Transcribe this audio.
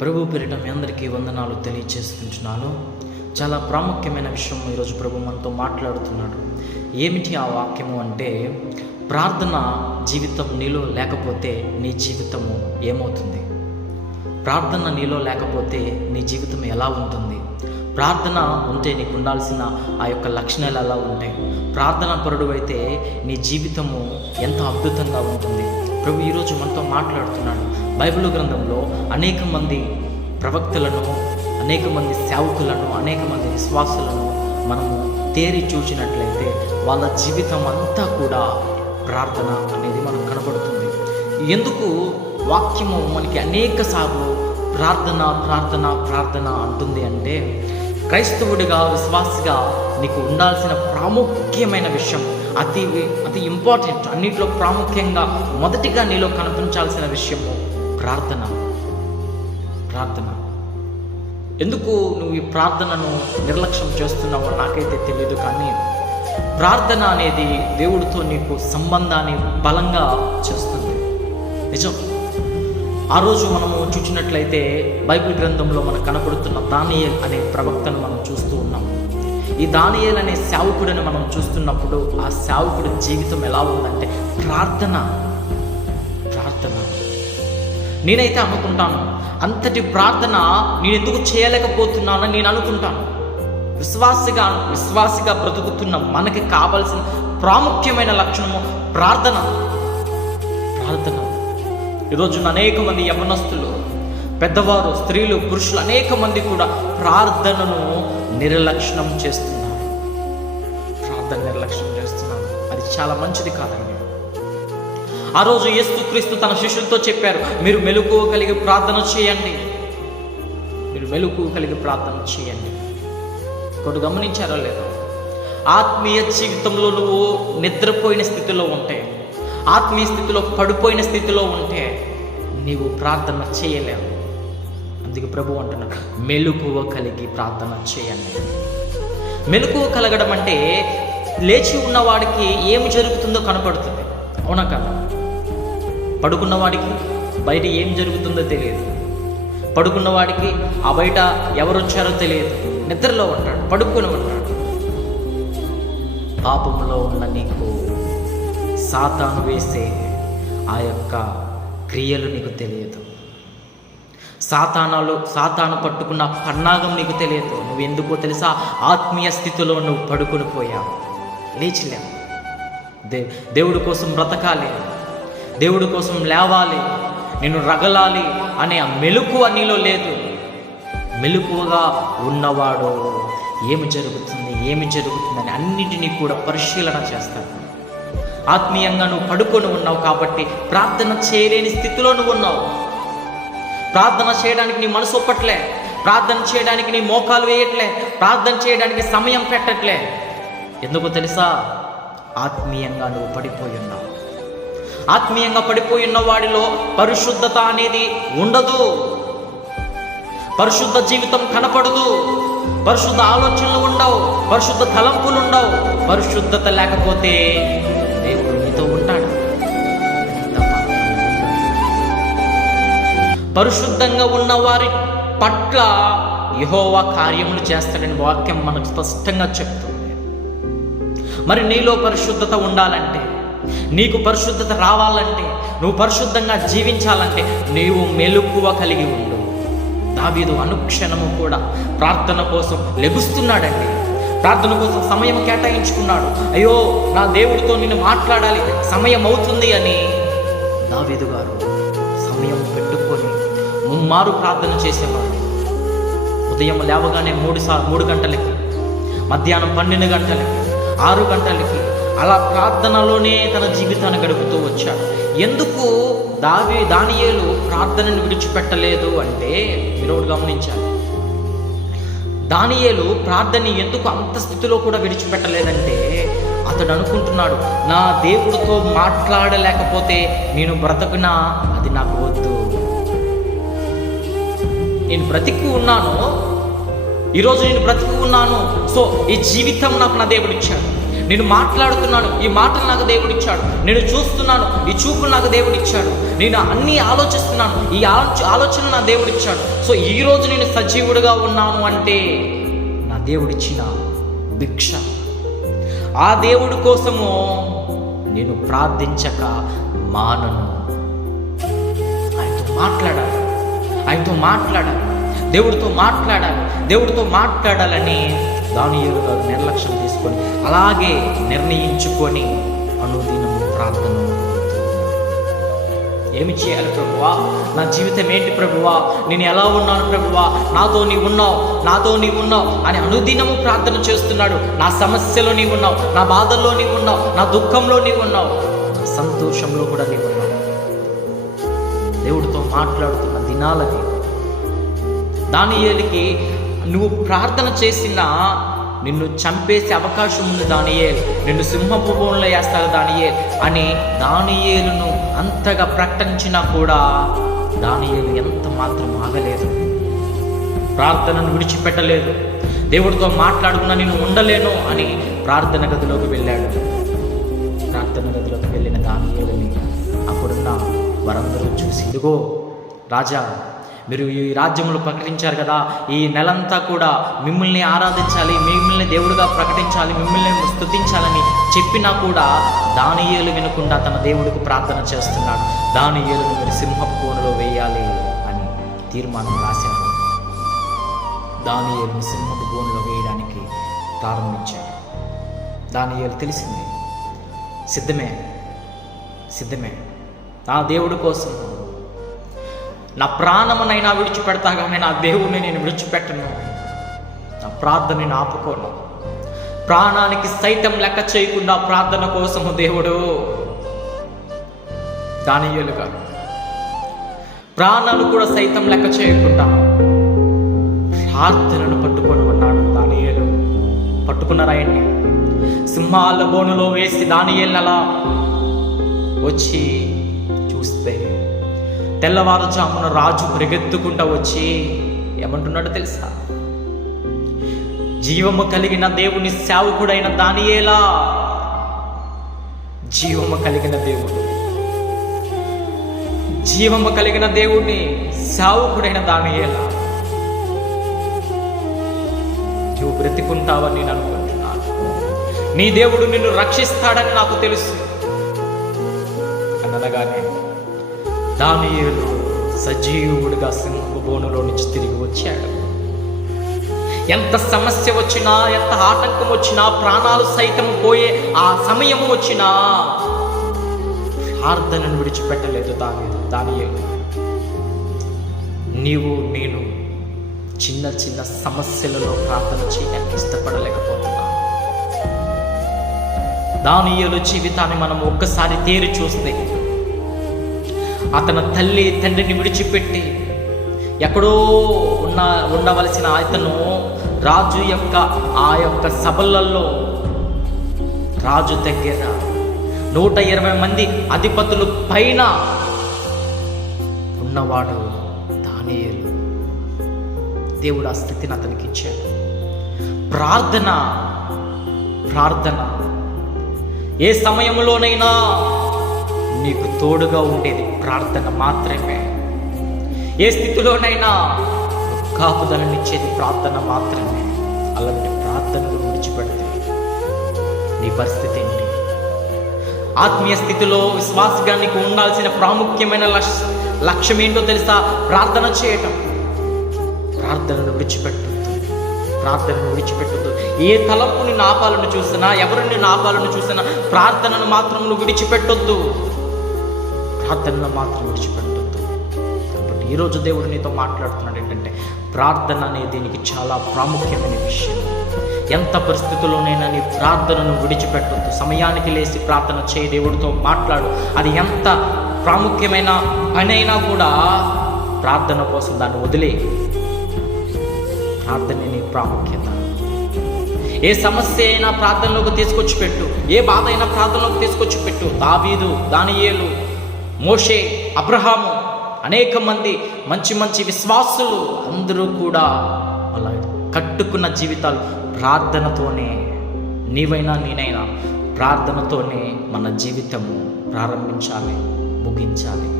ప్రభు పేరిట మీ అందరికీ వందనాలు తెలియచేసుకుంటున్నాను. చాలా ప్రాముఖ్యమైన విషయం ఈరోజు ప్రభు మనతో మాట్లాడుతున్నాడు. ఏమిటి ఆ వాక్యము అంటే, ప్రార్థన జీవితం నీలో లేకపోతే నీ జీవితము ఏమవుతుంది? ప్రార్థన నీలో లేకపోతే నీ జీవితం ఎలా ఉంటుంది? ప్రార్థన ఉంటే నీకు ఉండాల్సిన ఆ యొక్క లక్షణాలు ఎలా ఉంటాయి? ప్రార్థన పరుడు అయితే నీ జీవితము ఎంత అద్భుతంగా ఉంటుంది. ప్రభు ఈరోజు మనతో మాట్లాడుతున్నాడు. బైబిల్ గ్రంథంలో అనేక మంది ప్రవక్తలను, అనేక మంది సేవకులను, అనేక మంది విశ్వాసులను మనము తేరి చూసినట్లయితే వాళ్ళ జీవితం అంతా కూడా ప్రార్థన అనేది మనకు కనబడుతుంది. ఎందుకు వాక్యము మనకి అనేక సార్లు ప్రార్థన ప్రార్థన ప్రార్థన అంటుంది అంటే, క్రైస్తవుడిగా, విశ్వాసిగా నీకు ఉండాల్సిన ప్రాముఖ్యమైన విషయం, అతి ఇంపార్టెంట్, అన్నిట్లో ప్రాముఖ్యంగా మొదటిగా నీలో కనిపించాల్సిన విషయము ప్రార్థన. ఎందుకు నువ్వు ఈ ప్రార్థనను నిర్లక్ష్యం చేస్తున్నావో నాకైతే తెలియదు, కానీ ప్రార్థన అనేది దేవుడితో నీకు సంబంధాన్ని బలంగా చేస్తుంది. నిజం. ఆ రోజు మనము చూసినట్లయితే బైబిల్ గ్రంథంలో మనకు కనపడుతున్న దానియేల్ అనే ప్రవక్తను మనం చూస్తూ ఉన్నాం. ఈ దానియేల్ అనే సేవకుడిని మనం చూస్తున్నప్పుడు ఆ సేవకుడి జీవితం ఎలా ఉందంటే ప్రార్థన. నేనైతే అనుకుంటాను, అంతటి ప్రార్థన నేను ఎందుకు చేయలేకపోతున్నానని నేను అనుకుంటాను. విశ్వాసిగా బ్రతుకుతున్న మనకి కావాల్సిన ప్రాముఖ్యమైన లక్షణము ప్రార్థన. ఈరోజు అనేక మంది యవ్వనస్తులు, పెద్దవారు, స్త్రీలు, పురుషులు అనేక మంది కూడా ప్రార్థనను నిర్లక్ష్యం చేస్తున్నారు. అది చాలా మంచిది కాదండి. ఆ రోజు యేసుక్రీస్తు తన శిష్యులతో చెప్పారు, మీరు మెలకువ కలిగి ప్రార్థన చేయండి. ఒకటి గమనించారో లేదో, ఆత్మీయ జీవితంలో నువ్వు నిద్రపోయిన స్థితిలో ఉంటే, ఆత్మీయ స్థితిలో పడిపోయిన స్థితిలో ఉంటే నీవు ప్రార్థన చేయలేవు. అందుకే ప్రభు అంటున్నాడు, మెలకువ కలిగి ప్రార్థన చేయండి. మెలకువ కలగడం అంటే లేచి ఉన్నవాడికి ఏమి జరుగుతుందో కనపడుతుంది, అవునా కదా? పడుకున్నవాడికి బయట ఏం జరుగుతుందో తెలియదు. పడుకున్నవాడికి ఆ బయట ఎవరు వచ్చారో తెలియదు. నిద్రలో ఉంటాడు, పడుకొని ఉంటాడు. పాపంలో ఉన్న నీకు సాతాను వేసే ఆ యొక్క క్రియలు నీకు తెలియదు. సాతాను పట్టుకున్న పన్నాగం నీకు తెలియదు. నువ్వు ఎందుకో తెలుసా? ఆత్మీయ స్థితిలో నువ్వు పడుకొని పోయావు, లేచిలేవు. దేవుడి కోసం బ్రతకాలి, దేవుడి కోసం లేవాలి, నేను రగలాలి అనే ఆ మెలకువ నీలో లేదు. మెలకువగా ఉన్నవాడు ఏమి జరుగుతుందని అన్నిటినీ కూడా పరిశీలన చేస్తాడు. ఆత్మీయంగా నువ్వు పడుకొని ఉన్నావు కాబట్టి ప్రార్థన చేయలేని స్థితిలో నువ్వు ఉన్నావు. ప్రార్థన చేయడానికి నీ మనసు ఒప్పట్లే, ప్రార్థన చేయడానికి నీ మోకాలు వేయట్లే, ప్రార్థన చేయడానికి సమయం పెట్టట్లే. ఎందుకో తెలుసా? ఆత్మీయంగా నువ్వు పడిపోయి ఉన్నావు. ఆత్మీయంగా పడిపోయి ఉన్న వాడిలో పరిశుద్ధత అనేది ఉండదు, పరిశుద్ధ జీవితం కనపడదు, పరిశుద్ధ ఆలోచనలు ఉండవు, పరిశుద్ధ తలంపులు ఉండవు. పరిశుద్ధత లేకపోతే దేవుడు నీతో ఉంటాడు. పరిశుద్ధంగా ఉన్న వారి పట్ల యెహోవా కార్యములు చేస్తాడని వాక్యం మనకు స్పష్టంగా చెప్తుంది. మరి నీలో పరిశుద్ధత ఉండాలంటే, నీకు పరిశుద్ధత రావాలంటే, నువ్వు పరిశుద్ధంగా జీవించాలంటే నీవు మెలకువ కలిగి ఉండు. దావీదు అనుక్షణము కూడా ప్రార్థన కోసం లెగుస్తున్నాడండి. ప్రార్థన కోసం సమయం కేటాయించుకున్నాడు. అయ్యో, నా దేవుడితో నేను మాట్లాడాలి, సమయం అవుతుంది అని దావీదు గారు సమయం పెట్టుకొని ముమ్మారు ప్రార్థన చేసేవాడు. ఉదయం లేవగానే 3 గంటలకి, మధ్యాహ్నం 12 గంటలకి, 6 గంటలకి, అలా ప్రార్థనలోనే తన జీవితాన్ని గడుపుతూ వచ్చాడు. ఎందుకు దానియేలు ప్రార్థనను విడిచిపెట్టలేదు అంటే, మీరు ఒకటి గమనించాలి. దానియేలు ప్రార్థన ఎందుకు అంత స్థితిలో కూడా విడిచిపెట్టలేదంటే, అతడు అనుకుంటున్నాడు, నా దేవుడితో మాట్లాడలేకపోతే నేను బ్రతకునా, అది నాకు వద్దు. నేను బ్రతికి ఉన్నాను, ఈరోజు నేను బ్రతికి ఉన్నాను, సో ఈ జీవితం నాకు నా దేవుడు ఇచ్చాడు. నేను మాట్లాడుతున్నాను, ఈ మాటలు నాకు దేవుడిచ్చాడు. నేను చూస్తున్నాను, ఈ చూపులు నాకు దేవుడిచ్చాడు. నేను అన్నీ ఆలోచిస్తున్నాను, ఈ ఆలోచన నా దేవుడిచ్చాడు. సో ఈరోజు నేను సజీవుడిగా ఉన్నాను అంటే నా దేవుడిచ్చిన భిక్ష. ఆ దేవుడి కోసము నేను ప్రార్థించక మానను. ఆయనతో మాట్లాడాలి, దేవుడితో మాట్లాడాలని దానియేలు గారు నిర్లక్ష్యం తీసుకొని అలాగే నిర్ణయించుకొని అనుదినము ప్రార్థన. ఏమి చేయాలి ప్రభువా? నా జీవితం ఏంటి ప్రభువా? నేను ఎలా ఉన్నాను ప్రభువా? నాతో నీవున్నావు అని అనుదినము ప్రార్థన చేస్తున్నాడు. నా సమస్యలో నీవున్నావు, నా బాధల్లో నీవున్నావు, నా దుఃఖంలో నీవున్నావు, నా సంతోషంలో కూడా నీవున్నావు. దేవుడితో మాట్లాడుతున్న దినాలకి దానియేలుకి నువ్వు ప్రార్థన చేసినా నిన్ను చంపేసే అవకాశం ఉంది దానియేలు, నిన్ను సింహపు బోన్లో వేస్తాడు దానియేలు అని దానియేలును అంతగా ప్రకటించినా కూడా దానియేలు ఎంత మాత్రం ఆగలేదు, ప్రార్థనను విడిచిపెట్టలేదు. దేవుడితో మాట్లాడుకున్నా నేను ఉండలేను అని ప్రార్థన గదిలోకి వెళ్ళాడు. ప్రార్థన గదిలోకి వెళ్ళిన దానియేలుని అక్కడున్న వారందరూ చూసి, ఇదిగో రాజా, మీరు ఈ రాజ్యంలో ప్రకటించారు కదా, ఈ నెలంతా కూడా మిమ్మల్ని ఆరాధించాలి, మిమ్మల్ని దేవుడిగా ప్రకటించాలి, మిమ్మల్ని స్తుతించాలని చెప్పినా కూడా దానియేలు వినకుండా తన దేవుడికి ప్రార్థన చేస్తున్నాడు. దానియేలును మీరు సింహపు బోనులో వేయాలి అని తీర్మానం రాశారు. దానియేలును సింహపు బోనులో వేయడానికి ప్రారంభించారు. దానియేలు తెలిసింది, సిద్ధమే నా దేవుడి కోసం నా ప్రాణమునైనా విడిచిపెడతా కానీ నా దేవుడిని నేను విడిచిపెట్టను, నా ప్రార్థన నేను ఆపుకోను. ప్రాణానికి సైతం లెక్క చేయకుండా ప్రార్థన కోసము దేవుడు దానియేలు గారు ప్రాణాలు కూడా సైతం లెక్క చేయకుండా ప్రార్థనను పట్టుకొని ఉన్నాడు. దానియేలు పట్టుకున్నారాయన్ని సింహాల బోనులో వేసి దానియేలు అలా వచ్చి చూస్తే తెల్లవారుజామున రాజు పరిగెత్తుకుంటూ వచ్చి ఏమంటున్నాడో తెలుసా? జీవము కలిగిన దేవుని సేవకుడైన దానియేలా, జీవము కలిగిన దేవుని సేవకుడైన దానియేలా, నువ్వు బ్రతికుంటావని నేను అనుకుంటున్నాను. నీ దేవుడు నిన్ను రక్షిస్తాడని నాకు తెలుసు అనగానే దానియేలు సజీవుడిగా సింహపు బోనులో నుంచి తిరిగి వచ్చాడు. ఎంత సమస్య వచ్చినా, ఎంత ఆటంకం వచ్చినా, ప్రాణాలు సైతం పోయే ఆ సమయం వచ్చినా ప్రార్థనను విడిచిపెట్టలేదు దానియేలు. నీవు నేను చిన్న చిన్న సమస్యలలో ప్రార్థన చేయడానికి ఇష్టపడలేకపోతున్నా. దానియేలు జీవితాన్ని మనం ఒక్కసారి తేరి చూస్తే అతను తల్లి తండ్రిని విడిచిపెట్టి ఎక్కడో ఉండవలసిన అతను రాజు యొక్క సభలలో రాజు దగ్గర 120 మంది అధిపతులు పైన ఉన్నవాడు దానియేలు. దేవుడు ఆ స్థితిని అతనికి ఇచ్చాడు. ప్రార్థన ఏ సమయంలోనైనా నీకు తోడుగా ఉండేది ప్రార్థన మాత్రమే. ఏ స్థితిలోనైనా కాపుదలనిచ్చేది ప్రార్థన మాత్రమే. అలాంటి ప్రార్థనలు విడిచిపెడితే నీ పరిస్థితి ఏంటి? ఆత్మీయ స్థితిలో విశ్వాసగా నీకు ఉండాల్సిన ప్రాముఖ్యమైన లక్ష్యం ఏంటో తెలుసా? ప్రార్థన చేయటం. ప్రార్థనను విడిచిపెట్టద్దు. ఏ తలంపు నిన్ను ఆపాలను చూసినా, ఎవరు నిన్ను ఆపాలను చూసినా ప్రార్థనను మాత్రం నువ్వు విడిచిపెట్టొద్దు. కాబట్టి ఈరోజు దేవుడు నీతో మాట్లాడుతున్నాడు ఏంటంటే, ప్రార్థన అనేది దీనికి చాలా ప్రాముఖ్యమైన విషయం. ఎంత పరిస్థితుల్లోనైనా నీ ప్రార్థనను విడిచిపెట్టొద్దు. సమయానికి లేచి ప్రార్థన చేయి, దేవుడితో మాట్లాడు. అది ఎంత ప్రాముఖ్యమైన పని అయినా కూడా ప్రార్థన కోసం దాన్ని వదిలే. ప్రార్థనే నీ ప్రాముఖ్యత. ఏ సమస్య అయినా ప్రార్థనలోకి తీసుకొచ్చి పెట్టు, ఏ బాధ అయినా ప్రార్థనలోకి తీసుకొచ్చి పెట్టు. దావీదు, దానియేలు, మోషే, అబ్రహాము, అనేక మంది మంచి విశ్వాసులు అందరూ కూడా అలా కట్టుకున్న జీవితాలు ప్రార్థనతోనే నీవైనా నేనైనా ప్రార్థనతోనే మన జీవితము ప్రారంభించాలి, ముగించాలి.